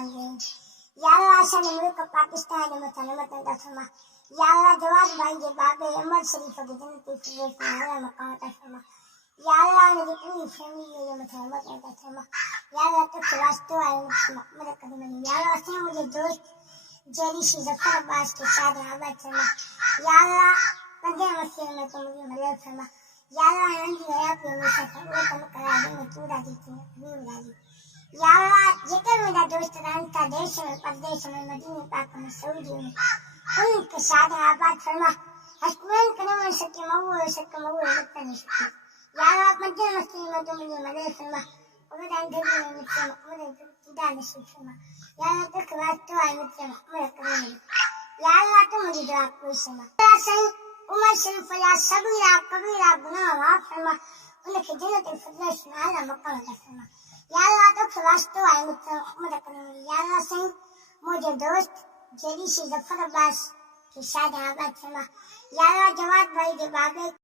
مانگ رہے ہیں. یا اللہ آشان ملک پاکستان مطلمت عطا فرما. یا اللہ جواد بھائی کے بابے عمر شریف کے جنتی فردوس میں اعلیٰ مقام عطا فرما. یا اللہ میری پوری فیملی کے مطلمت عطا فرما. یا اللہ تو واسطے آئے مدد کرنے. یا اللہ سے مجھے دوست جیری سی ظفر عباس کے ساتھ آباد فرما. یا اللہ قدر مسیح میں تو مجھے مدد فرما. یا اللہ آنندی حیا پہ ہمیشہ وہ کم کرا دیں میں تو راضی تھی نہیں راضی. یا اللہ جتر میرا دوست رہتا دیش میں پردیش میں مدینہ پاک میں سعودی میں ان کے ساتھ آباد فرما. حسنین کرم سکے مو سکے مو لگتا نہیں سکے. یا اللہ قدر مسیح میں تو مجھے مدد فرما. ومن عندهم من محمد ابتداء نصیب فرما. یا اللہ تک واسطے آئے محمد کریم. یا اللہ تو مجھے دعا کوئی سما. یا صحیح عمر شریف یا صغیرہ کبیرہ گناہ معاف فرما. ان کے جنت الفردوس میں اعلیٰ مقام عطا فرما. یا اللہ تک واسطے آئے محمد کریم. یا اللہ صحیح مجھے دوست جیری سی ظفر عباس کے ساتھ آباد فرما. یا اللہ جواد بھائی کے بابے